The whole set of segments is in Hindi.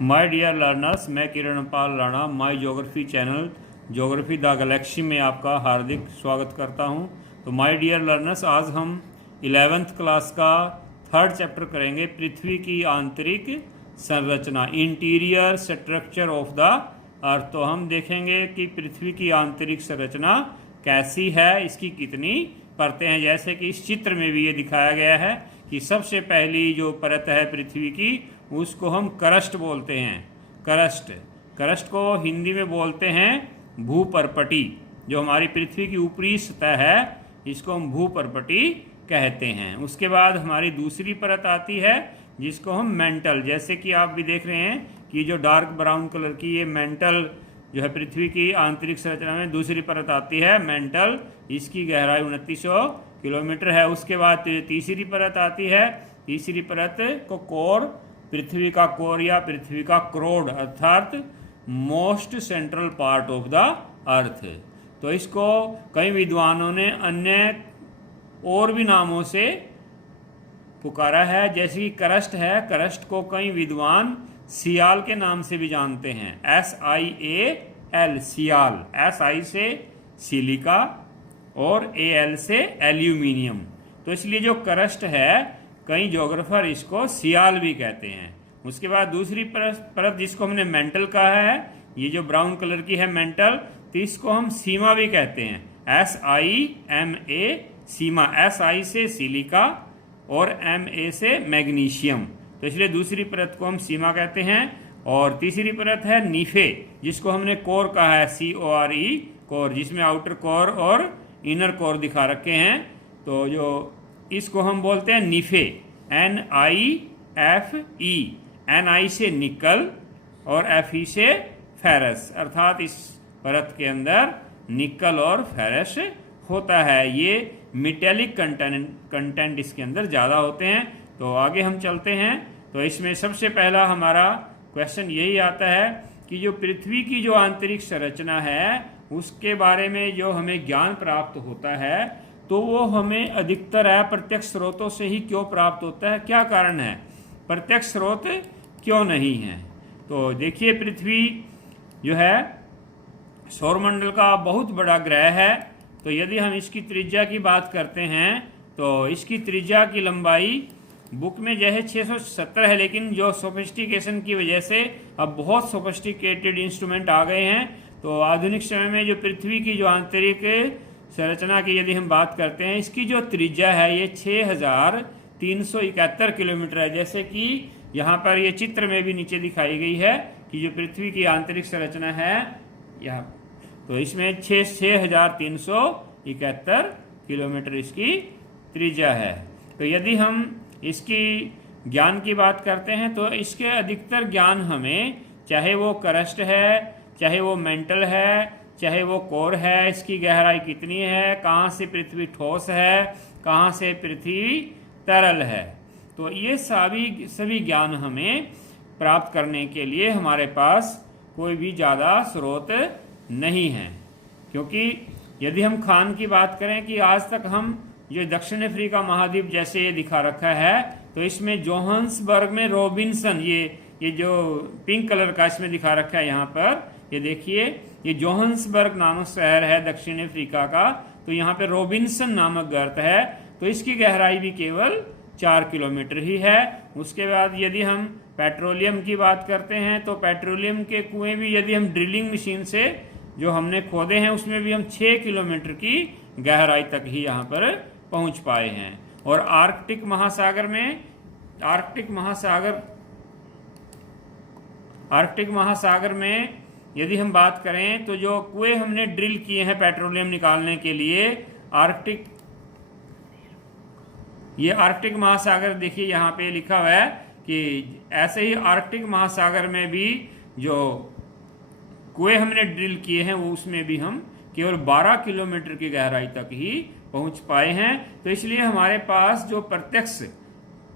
माय डियर लर्नर्स, मैं Kiran Pal Rana my geography channel geography the galaxy में आपका हार्दिक स्वागत करता हूं। तो माय डियर लर्नर्स, आज हम 11th क्लास का थर्ड चैप्टर करेंगे, पृथ्वी की आंतरिक संरचना, interior structure of the earth. तो हम देखेंगे कि पृथ्वी की आंतरिक संरचना कैसी है, इसकी कितनी परतें हैं। जैसे कि इस चित्र में भी ये दिखाया गया है कि सबसे पहली जो परत है पृथ्वी की, उसको हम करस्ट बोलते हैं। करस्ट को हिंदी में बोलते हैं भूपर्पटी। जो हमारी पृथ्वी की ऊपरी सतह है, इसको हम भूपर्पटी कहते हैं। उसके बाद हमारी दूसरी परत आती है जिसको हम मेंटल, जैसे कि आप भी देख रहे हैं कि जो डार्क ब्राउन कलर की ये मेंटल जो है पृथ्वी की आंतरिक संरचना में दूसरी परत आती है मेंटल। इसकी गहराई 2900 किलोमीटर है। उसके बाद तीसरी परत आती है, तीसरी परत को कोर, पृथ्वी का कोर या पृथ्वी का क्रोड अर्थात most central part of the earth. तो इसको कई विद्वानों ने अन्य और भी नामों से पुकारा है, जैसे कि करस्ट है। करस्ट को कई विद्वान सियाल के नाम से भी जानते हैं, SIAL, सियाल। SI से सिलिका और AL से एल्यूमिनियम। तो इसलिए जो करस्ट है, कई ज्योग्राफर इसको सियाल भी कहते हैं। उसके बाद दूसरी परत जिसको हमने मेंटल कहा है, ये जो ब्राउन कलर की है मेंटल, तो इसको हम सीमा भी कहते हैं, SIMA, सीमा। SI से सिलिका और MA से मैग्नीशियम। तो इसलिए दूसरी परत को हम सीमा कहते हैं। और तीसरी परत है नीफे, जिसको हमने कोर कहा है, CORE, कोर, जिसमें आउटर कोर और इनर कोर दिखा रखे हैं। तो जो इसको हम बोलते हैं नीफे, NIFE। NI से निकल और FE से फेरस, अर्थात इस परत के अंदर निकल और फेरस होता है। ये मेटेलिक कंटेंट इसके अंदर ज़्यादा होते हैं। तो आगे हम चलते हैं। तो इसमें सबसे पहला हमारा क्वेश्चन यही आता है कि जो पृथ्वी की जो आंतरिक संरचना है, उसके बारे में जो हमें ज्ञान प्राप्त होता है, तो वो हमें अधिकतर अप्रत्यक्ष स्रोतों से ही क्यों प्राप्त होता है, क्या कारण है, प्रत्यक्ष स्रोत क्यों नहीं है। तो देखिए, पृथ्वी जो है सौरमंडल का बहुत बड़ा ग्रह है। तो यदि हम इसकी त्रिज्या की बात करते हैं, तो इसकी त्रिज्या की लंबाई बुक में जो है 670 है, लेकिन जो सोफिस्टिकेशन की वजह से अब बहुत सोफिस्टिकेटेड इंस्ट्रूमेंट आ गए हैं। तो आधुनिक समय में जो पृथ्वी की जो आंतरिक संरचना की यदि हम बात करते हैं, इसकी जो त्रिज्या है ये 6371 किलोमीटर है। जैसे कि यहाँ पर ये चित्र में भी नीचे दिखाई गई है कि जो पृथ्वी की आंतरिक संरचना है यहाँ, तो इसमें 6371 किलोमीटर इसकी त्रिज्या है। तो यदि हम इसकी ज्ञान की बात करते हैं, तो इसके अधिकतर ज्ञान हमें, चाहे वो करस्ट है, चाहे वो मेंटल है, चाहे वो कोर है, इसकी गहराई कितनी है, कहाँ से पृथ्वी ठोस है, कहाँ से पृथ्वी तरल है, तो ये सभी ज्ञान हमें प्राप्त करने के लिए हमारे पास कोई भी ज़्यादा स्रोत नहीं है। क्योंकि यदि हम खान की बात करें कि आज तक हम जो दक्षिण अफ्रीका महाद्वीप जैसे ये दिखा रखा है, तो इसमें जोहान्सबर्ग में रॉबिन्सन, ये जो पिंक कलर का इसमें दिखा रखा है यहाँ पर, ये देखिए, ये जोहान्सबर्ग नामक शहर है दक्षिण अफ्रीका का। तो यहाँ पे रॉबिन्सन नामक गर्त है, तो इसकी गहराई भी केवल 4 किलोमीटर ही है। उसके बाद यदि हम पेट्रोलियम की बात करते हैं, तो पेट्रोलियम के कुएं भी यदि हम ड्रिलिंग मशीन से जो हमने खोदे हैं, उसमें भी हम 6 किलोमीटर की गहराई तक ही यहाँ पर पहुँच पाए हैं। और आर्कटिक महासागर में यदि हम बात करें, तो जो कुएं हमने ड्रिल किए हैं पेट्रोलियम निकालने के लिए, ये आर्कटिक महासागर, देखिए यहाँ पे लिखा हुआ है कि ऐसे ही आर्कटिक महासागर में भी जो कुएं हमने ड्रिल किए हैं, वो उसमें भी हम केवल 12 किलोमीटर की गहराई तक ही पहुंच पाए हैं। तो इसलिए हमारे पास जो प्रत्यक्ष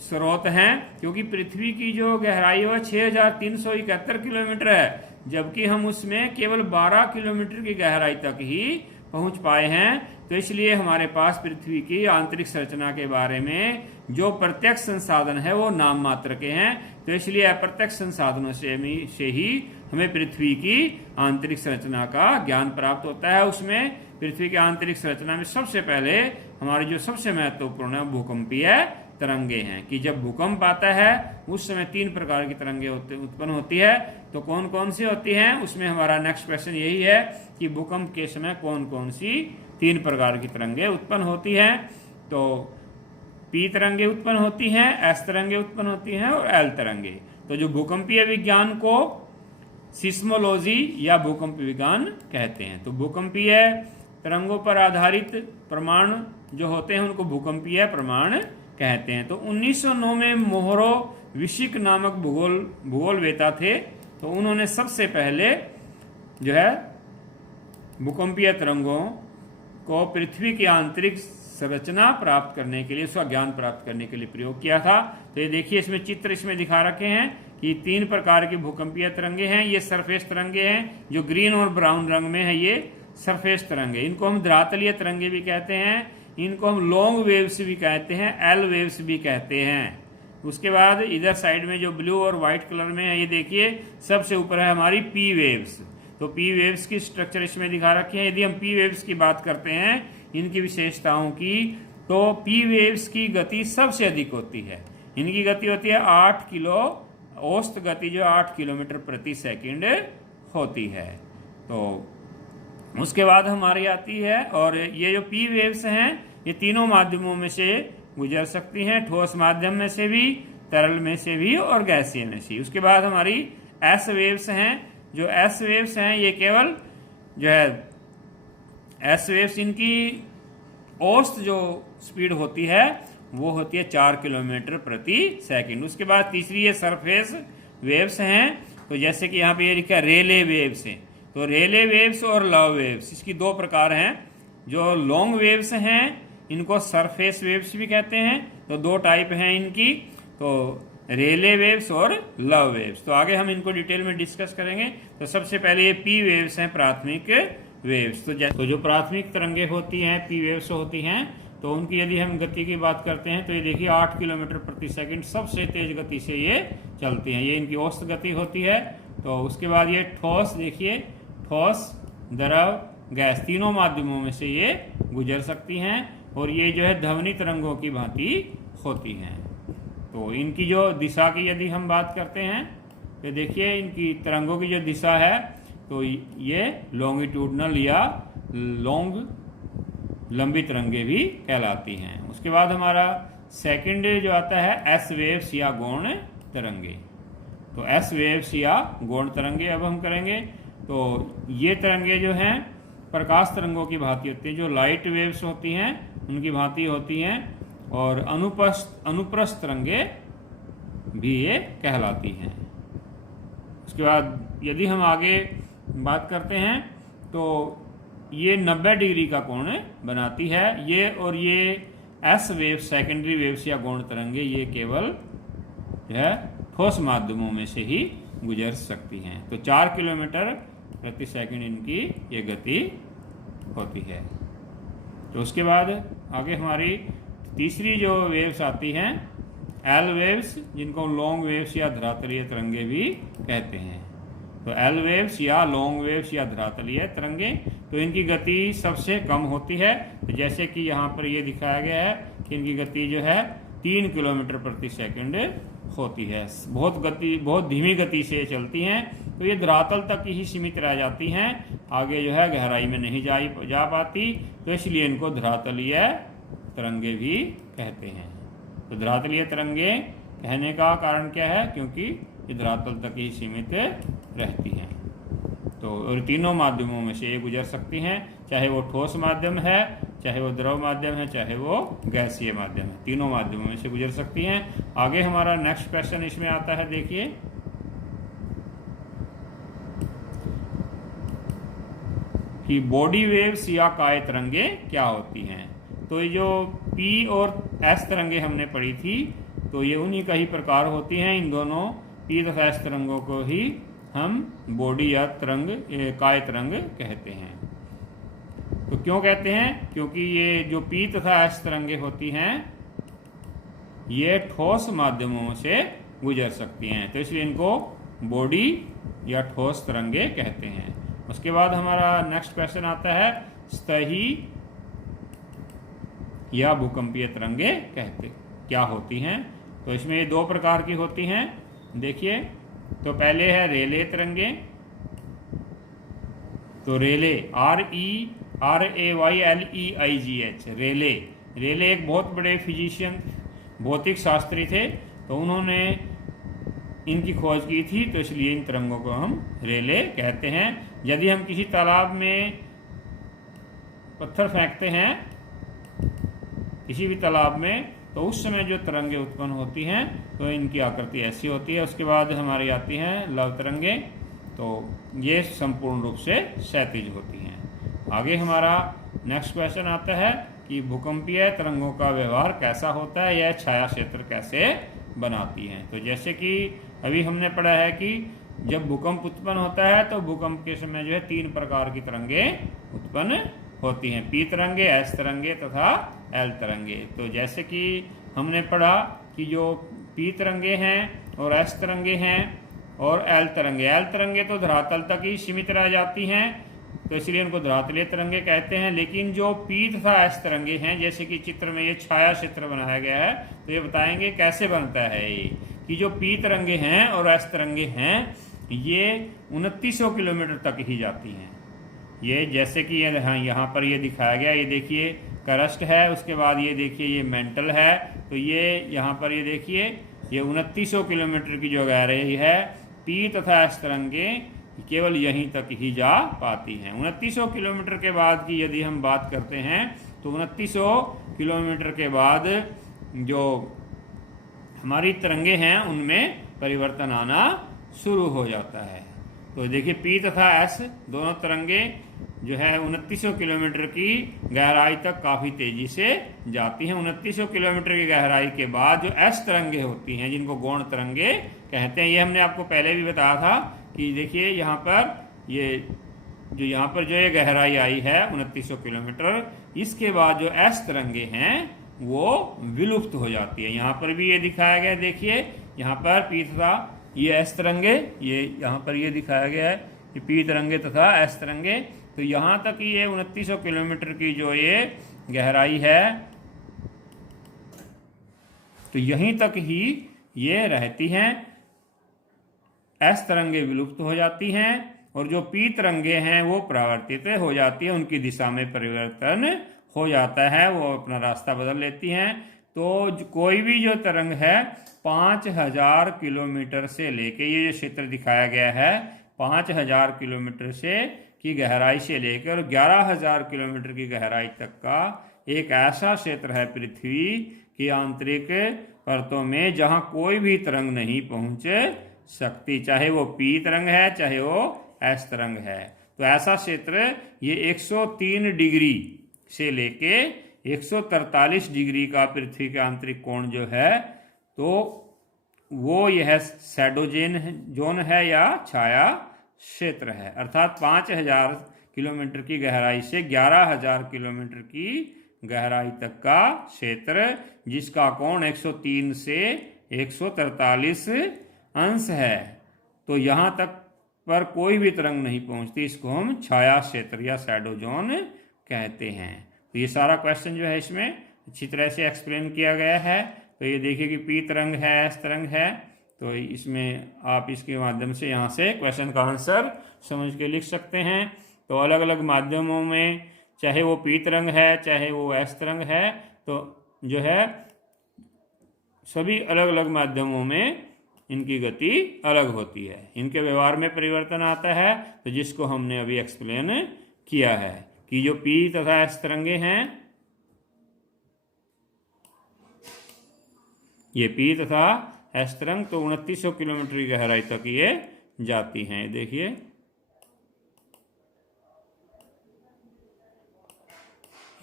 स्रोत हैं, क्योंकि पृथ्वी की जो गहराई है 6371 किलोमीटर है, जबकि हम उसमें केवल 12 किलोमीटर की गहराई तक ही पहुंच पाए हैं। तो इसलिए हमारे पास पृथ्वी की आंतरिक संरचना के बारे में जो प्रत्यक्ष संसाधन है वो नाम मात्र के हैं, तो इसलिए अप्रत्यक्ष संसाधनों से ही हमें पृथ्वी की आंतरिक संरचना का ज्ञान प्राप्त होता है। उसमें पृथ्वी की आंतरिक संरचना में सबसे पहले हमारी जो सबसे महत्वपूर्ण है भूकंपीय तरंगे हैं, कि जब भूकंप आता है उस समय 3 प्रकार की तरंगे उत्पन्न होती है। तो कौन कौन सी होती हैं, उसमें हमारा नेक्स्ट क्वेश्चन यही है कि भूकंप के समय कौन कौन सी 3 प्रकार की तरंगे उत्पन्न होती हैं। तो पी तरंगे उत्पन्न होती हैं, एस तरंगे उत्पन्न होती हैं और एल तरंगे। तो जो भूकंपीय विज्ञान को सिस्मोलॉजी या भूकंप विज्ञान कहते हैं। तो भूकंपीय तरंगों पर आधारित प्रमाण जो होते हैं उनको भूकंपीय प्रमाण कहते हैं। तो 1909 में मोहरो विशिक नामक भूगोलवेता थे। तो उन्होंने सबसे पहले जो है भूकंपीय तरंगों को पृथ्वी की आंतरिक संरचना प्राप्त करने के लिए, उसका ज्ञान प्राप्त करने के लिए प्रयोग किया था। तो ये देखिए इसमें चित्र इसमें दिखा रखे हैं कि 3 प्रकार की भूकंपीय तरंगे हैं। ये सरफेस तरंगे हैं, जो ग्रीन और ब्राउन रंग में है, ये सरफेस तरंगे। इनको हम धरातलीय तरंगे भी कहते हैं, इनको हम लॉन्ग वेव्स भी कहते हैं, एल वेव्स भी कहते हैं। उसके बाद इधर साइड में जो ब्लू और व्हाइट कलर में है, ये देखिए सबसे ऊपर है हमारी पी वेव्स। तो पी वेव्स की स्ट्रक्चर इसमें दिखा रखी है। यदि हम पी वेव्स की बात करते हैं, इनकी विशेषताओं की, तो पी वेव्स की गति सबसे अधिक होती है। इनकी गति होती है 8 किलो, औसत गति जो 8 किलोमीटर प्रति सेकंड होती है। तो उसके बाद हमारी आती है, और ये जो पी वेव्स हैं ये तीनों माध्यमों में से गुजर सकती हैं, ठोस माध्यम में से भी, तरल में से भी और गैसीय में से। उसके बाद हमारी एस वेव्स हैं। जो एस वेव्स हैं ये केवल जो है एस वेव्स, इनकी औसत जो स्पीड होती है वो होती है 4 किलोमीटर प्रति सेकंड। उसके बाद तीसरी ये सरफेस वेव्स हैं। तो जैसे कि यहाँ पे ये लिखा है रेले वेव्स हैं। तो रेले वेव्स और लव वेव्स, इसकी 2 प्रकार हैं। जो लॉन्ग वेव्स हैं इनको सरफेस वेव्स भी कहते हैं। तो 2 टाइप हैं इनकी, तो रेले वेव्स और लव वेव्स। तो आगे हम इनको डिटेल में डिस्कस करेंगे। तो सबसे पहले ये पी वेव्स हैं, प्राथमिक वेव्स। तो जो प्राथमिक तरंगे होती हैं, पी वेव्स होती हैं, तो उनकी यदि हम गति की बात करते हैं तो ये देखिए 8 किलोमीटर प्रति सेकंड सबसे तेज गति से ये चलती हैं। ये इनकी औसत गति होती है। तो उसके बाद ये ठोस, देखिए ठोस, द्रव, गैस, तीनों माध्यमों में से ये गुजर सकती हैं। और ये जो है ध्वनि तरंगों की भांति होती हैं। तो इनकी जो दिशा की यदि हम बात करते हैं तो देखिए इनकी तरंगों की जो दिशा है तो ये लॉन्गिट्यूडनल या लंबी तरंगे भी कहलाती हैं। उसके बाद हमारा सेकंड जो आता है एस वेव्स या गौण तरंगे। तो एस वेव्स या गौण तरंगे अब हम करेंगे। तो ये तरंगे जो हैं प्रकाश तरंगों की भांति होती हैं। जो लाइट वेव्स होती हैं उनकी भांति होती हैं, और अनुप्रस्थ तरंगे भी ये कहलाती हैं। उसके बाद यदि हम आगे बात करते हैं तो ये 90 डिग्री का कोण बनाती है। ये और ये एस वेव, सेकेंडरी वेव्स या गौण तरंगे, ये केवल जो है ठोस माध्यमों में से ही गुजर सकती हैं। तो 4 किलोमीटर प्रति सेकंड इनकी ये गति होती है। तो उसके बाद आगे हमारी तीसरी जो वेव्स आती हैं एल वेव्स, जिनको लॉन्ग वेव्स या धरातलीय तरंगे भी कहते हैं। तो एल वेव्स या लॉन्ग वेव्स या धरातलीय तरंगे, तो इनकी गति सबसे कम होती है। तो जैसे कि यहाँ पर ये दिखाया गया है कि इनकी गति जो है 3 किलोमीटर प्रति सेकंड होती है। बहुत धीमी गति से चलती हैं। तो ये धरातल तक ही सीमित रह जाती हैं, आगे जो है गहराई में नहीं जा पाती। तो इसलिए इनको धरातलीय तरंगे भी कहते हैं। तो धरातलीय तरंगे कहने का कारण क्या है, क्योंकि ये धरातल तक ही सीमित रहती हैं। तो और तीनों माध्यमों में से ये गुजर सकती हैं, चाहे वो ठोस माध्यम है, चाहे वो द्रव माध्यम है, चाहे वो गैसीय माध्यम है, तीनों माध्यमों में से गुजर सकती हैं। आगे हमारा नेक्स्ट क्वेश्चन इसमें आता है, देखिए कि बॉडी वेव्स या काय तरंगे क्या होती हैं। तो ये जो पी और एस तरंगे हमने पढ़ी थी, तो ये उन्हीं का ही प्रकार होती हैं। इन दोनों पी तथा एस तरंगों को ही हम बॉडी या तरंग, काय तरंग कहते हैं। तो क्यों कहते हैं, क्योंकि ये जो पी तथा एस तरंगे होती हैं ये ठोस माध्यमों से गुजर सकती हैं, तो इसलिए इनको बॉडी या ठोस तरंगे कहते हैं। उसके बाद हमारा नेक्स्ट क्वेश्चन आता है सतही या भूकंपीय तरंगे कहते क्या होती हैं। तो इसमें ये दो प्रकार की होती हैं, देखिए। तो पहले है रेले तरंगे। तो रेले RELEIGH रेले। रेले एक बहुत बड़े फिजिशियन, भौतिक शास्त्री थे, तो उन्होंने इनकी खोज की थी, तो इसलिए इन तरंगों को हम रेले कहते हैं। यदि हम किसी तालाब में पत्थर फेंकते हैं किसी भी तालाब में, तो उस समय जो तरंगे उत्पन्न होती हैं तो इनकी आकृति ऐसी होती है। उसके बाद हमारी आती हैं लव तरंगे, तो ये संपूर्ण रूप से क्षैतिज होती हैं। आगे हमारा नेक्स्ट क्वेश्चन आता है कि भूकंपीय तरंगों का व्यवहार कैसा होता है, यह छाया क्षेत्र कैसे बनाती हैं। तो जैसे कि अभी हमने पढ़ा है कि जब भूकंप उत्पन्न होता है तो भूकंप के समय जो है 3 प्रकार की तरंगे उत्पन्न होती हैं, पी तरंगे, एस तरंगे तथा एल तरंगे। तो जैसे कि हमने पढ़ा कि जो पी तरंगे हैं और एस तरंगे हैं और एल तरंगे तो धरातल तक ही सीमित रह जाती हैं, तो इसलिए उनको धरातलीय तरंगे कहते हैं। लेकिन जो पी तथा एस तरंगे हैं, जैसे कि चित्र में ये छाया क्षेत्र बनाया गया है, तो ये बताएंगे कैसे बनता है ये, कि जो पी तरंगे हैं और एस तरंगे हैं ये 2900 किलोमीटर तक ही जाती हैं। ये जैसे कि ये यहाँ पर ये दिखाया गया, ये देखिए करस्ट है, उसके बाद ये देखिए ये मेंटल है, तो ये यहाँ पर ये देखिए ये 2900 किलोमीटर की जो गहराई है, पी तथा एस तरंगे केवल यहीं तक ही जा पाती हैं। 2900 किलोमीटर के बाद की यदि हम बात करते हैं तो 2900 किलोमीटर के बाद जो हमारी तरंगे हैं उनमें परिवर्तन आना शुरू हो जाता है। तो देखिए पी तथा एस दोनों तरंगे जो है 2900 किलोमीटर की गहराई तक काफ़ी तेजी से जाती हैं। 2900 किलोमीटर की गहराई के बाद जो एस तरंगे होती हैं, जिनको गौण तरंगे कहते हैं, ये हमने आपको पहले भी बताया था कि देखिए यहाँ पर ये गहराई आई है 2900 किलोमीटर, इसके बाद जो एस तरंगे हैं वो विलुप्त हो जाती है। यहाँ पर भी ये दिखाया गया, देखिए यहाँ पर पी तथा ये एस तरंगे, ये यहाँ पर ये दिखाया गया है कि पी तरंगे तथा एस तरंगे, तो यहाँ तक ये 2900 किलोमीटर की जो ये गहराई है तो यहीं तक ही ये रहती हैं। एस तरंगे विलुप्त हो जाती हैं और जो पी तरंगे हैं वो परावर्तित हो जाती है, उनकी दिशा में परिवर्तन हो जाता है, वो अपना रास्ता बदल लेती हैं। तो कोई भी जो तरंग है 5000 किलोमीटर से लेके, ये जो क्षेत्र दिखाया गया है 5000 किलोमीटर से की गहराई से लेकर 11000 किलोमीटर की गहराई तक का एक ऐसा क्षेत्र है पृथ्वी की आंतरिक परतों में जहां कोई भी तरंग नहीं पहुंच सकती, चाहे वो पी तरंग है चाहे वो एस तरंग है। तो ऐसा क्षेत्र ये 103 डिग्री से लेके 143 डिग्री का पृथ्वी का आंतरिक कोण जो है, तो वो यह शैडो जोन है या छाया क्षेत्र है। अर्थात 5000 किलोमीटर की गहराई से 11000 किलोमीटर की गहराई तक का क्षेत्र जिसका कोण 103 से 143 अंश है, तो यहाँ तक पर कोई भी तरंग नहीं पहुँचती, इसको हम छाया क्षेत्र या शैडो जोन कहते हैं। तो ये सारा क्वेश्चन जो है इसमें अच्छी तरह से एक्सप्लेन किया गया है। तो ये देखिए कि पी तरंग है, एस तरंग है, तो इसमें आप इसके माध्यम से यहाँ से क्वेश्चन का आंसर समझ के लिख सकते हैं। तो अलग अलग माध्यमों में, चाहे वो पी तरंग है चाहे वो एस तरंग है, तो जो है सभी अलग अलग माध्यमों में इनकी गति अलग होती है, इनके व्यवहार में परिवर्तन आता है। तो जिसको हमने अभी एक्सप्लेन किया है कि जो पी तथा एस तरंगे हैं, ये पी तथा एस तरंग तो 2900 किलोमीटर की गहराई तक ये जाती हैं। देखिए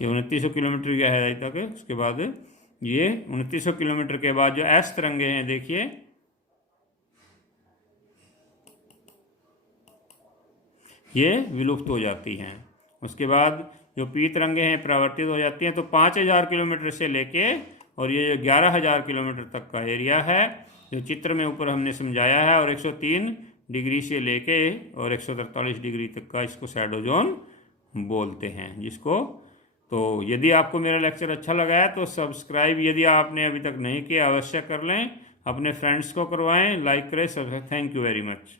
ये 2900 किलोमीटर की गहराई तक है। उसके बाद ये 2900 किलोमीटर के बाद जो एस तरंगे हैं, देखिए ये विलुप्त हो जाती हैं। उसके बाद जो पी तरंगे हैं परावर्तित हो जाती हैं। तो 5000 किलोमीटर से लेके और ये जो 11000 किलोमीटर तक का एरिया है, जो चित्र में ऊपर हमने समझाया है, और 103 डिग्री से लेके और 143 डिग्री तक का इसको शैडो जोन बोलते हैं जिसको। तो यदि आपको मेरा लेक्चर अच्छा लगा है तो सब्सक्राइब यदि आपने अभी तक नहीं किया अवश्य कर लें, अपने फ्रेंड्स को करवाएं, लाइक करें। सब थैंक यू वेरी मच।